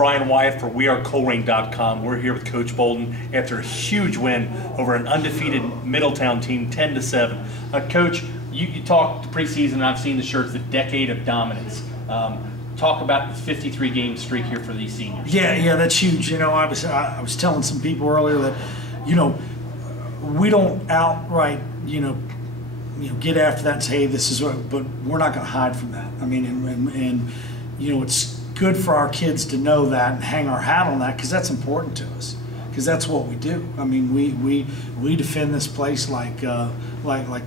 Brian Wyatt for WeAreColerain.com. We're here with Coach Bolden after a huge win over an undefeated Middletown team, 10-7. Coach, you talked preseason, and I've seen the shirts, the decade of dominance. Talk about the 53-game streak here for these seniors. Yeah, that's huge. I was telling some people earlier that, we don't outright, get after that and say, hey, this is what, but we're not going to hide from that. I mean, and it's good for our kids to know that and hang our hat on that, because that's important to us, because that's what we do. I mean, we defend this place like no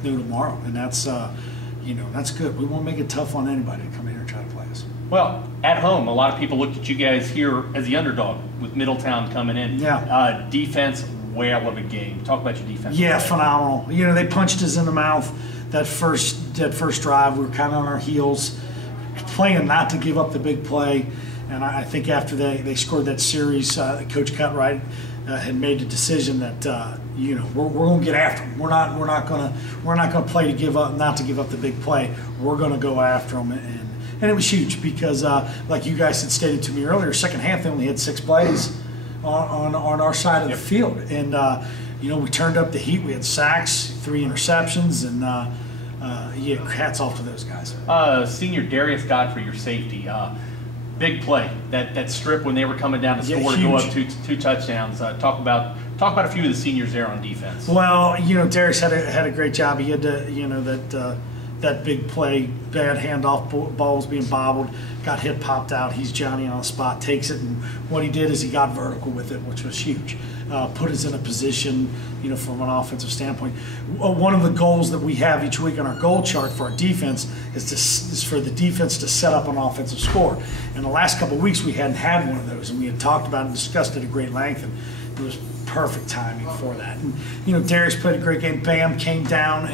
tomorrow, and that's that's good. We won't make it tough on anybody to come in here and try to play us. Well, at home, a lot of people looked at you guys here as the underdog with Middletown coming in. Yeah. Defense, whale of a game. Talk about your defense. Yeah, phenomenal. They punched us in the mouth that first drive. We were kind of on our heels, playing not to give up the big play. And I think after they scored that series, Coach Cutright had made the decision that we're going to get after them. We're not going to play to give up, not to give up the big play. We're going to go after them, and it was huge because, like you guys had stated to me earlier, second half they only had 6 plays on our side of the field, and we turned up the heat. We had sacks, 3 interceptions, and hats off to those guys. Senior Darius Godfrey, your safety, big play, that strip when they were coming down to score to go up two touchdowns. Talk about a few of the seniors there on defense. Well, Darius had a great job. He had to, that big play, bad handoff, ball was being bobbled, got hit, popped out. He's Johnny on the spot, takes it, and what he did is he got vertical with it, which was huge. Put us in a position, from an offensive standpoint. One of the goals that we have each week on our goal chart for our defense is for the defense to set up an offensive score. In the last couple of weeks, we hadn't had one of those, and we had talked about it and discussed it at great length, and it was perfect timing for that. And Darius played a great game. Bam came down,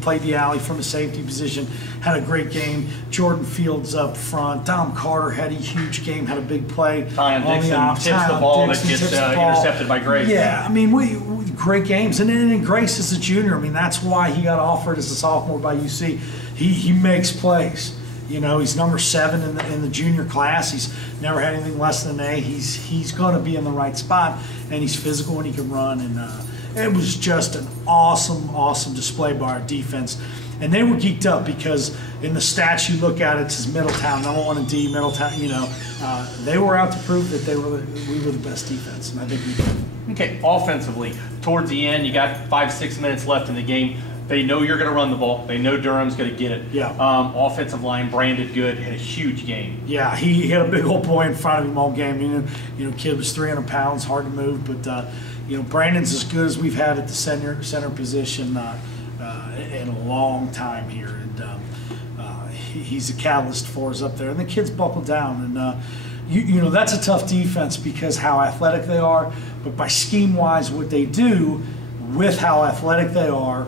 played the alley from a safety position, had a great game. Jordan Fields up front. Dom Carter had a huge game, had a big play. Tyron Dixon tips the ball that gets intercepted by Grace. Yeah, I mean, we great games. And then Grace is a junior. I mean, that's why he got offered as a sophomore by UC. He makes plays. He's number 7 in the junior class. He's never had anything less than an A. He's going to be in the right spot, and he's physical and he can run. And it was just an awesome display by our defense. And they were geeked up because in the stats you look at, it says Middletown, number 1 in D, Middletown. They were out to prove that we were the best defense, and I think we did. Okay, offensively, towards the end, you got 5-6 minutes left in the game. They know you're going to run the ball. They know Durham's going to get it. Yeah. Offensive line, Brandon Good, had a huge game. Yeah, he had a big old boy in front of him all game. Kid was 300 pounds, hard to move, but Brandon's as good as we've had at the center position in a long time here, and he's a catalyst for us up there. And the kids buckle down, and that's a tough defense because how athletic they are, but by scheme-wise, what they do with how athletic they are,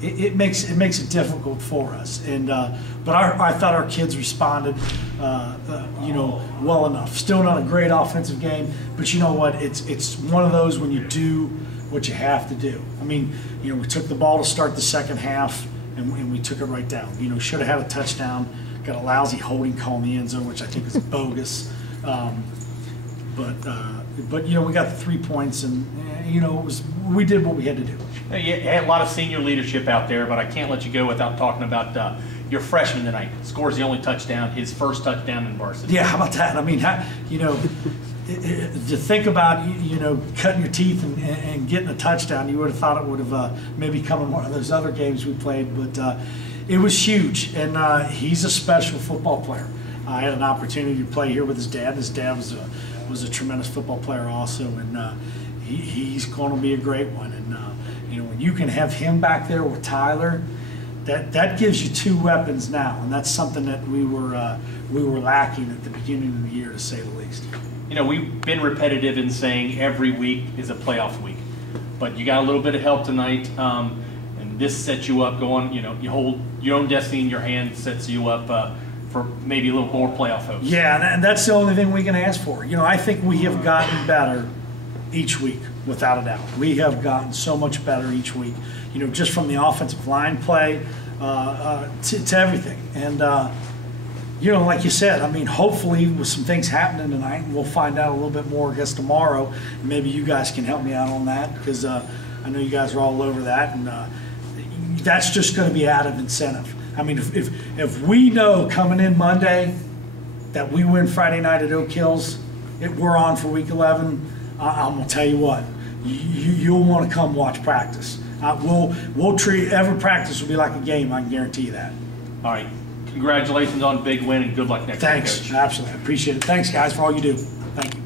it makes it difficult for us. And but I thought our kids responded, well enough. Still not a great offensive game, but you know what? It's one of those when you do what you have to do. I mean, we took the ball to start the second half, and we took it right down. Should have had a touchdown. Got a lousy holding call in the end zone, which I think is bogus. But we got the 3 points, and we did what we had to do. You had a lot of senior leadership out there, but I can't let you go without talking about your freshman tonight. Scores the only touchdown, his first touchdown in varsity. Yeah, how about that? I mean, to think about cutting your teeth and getting a touchdown, you would have thought it would have maybe come in one of those other games we played, but it was huge, and he's a special football player. I had an opportunity to play here with his dad. His dad was a tremendous football player also, and he's going to be a great one. And when you can have him back there with Tyler, that gives you 2 weapons now, and that's something that we were lacking at the beginning of the year, to say the least. We've been repetitive in saying every week is a playoff week, but you got a little bit of help tonight, and this sets you up going. You hold your own destiny in your hands, sets you up for maybe a little more playoff hopes. Yeah, and that's the only thing we can ask for. I think we have gotten better each week, without a doubt. We have gotten so much better each week, just from the offensive line play to everything. And you know, like you said, I mean, hopefully with some things happening tonight, and we'll find out a little bit more, I guess, tomorrow. Maybe you guys can help me out on that, because I know you guys are all over that, and that's just going to be added incentive. I mean, if we know coming in Monday that we win Friday night at Oak Hills, we're on for week 11, I'm going to tell you what, you'll want to come watch practice. We'll treat every practice will be like a game, I can guarantee you that. All right. Congratulations on a big win and good luck next week, Thanks. Coach. Absolutely. I appreciate it. Thanks, guys, for all you do. Thank you.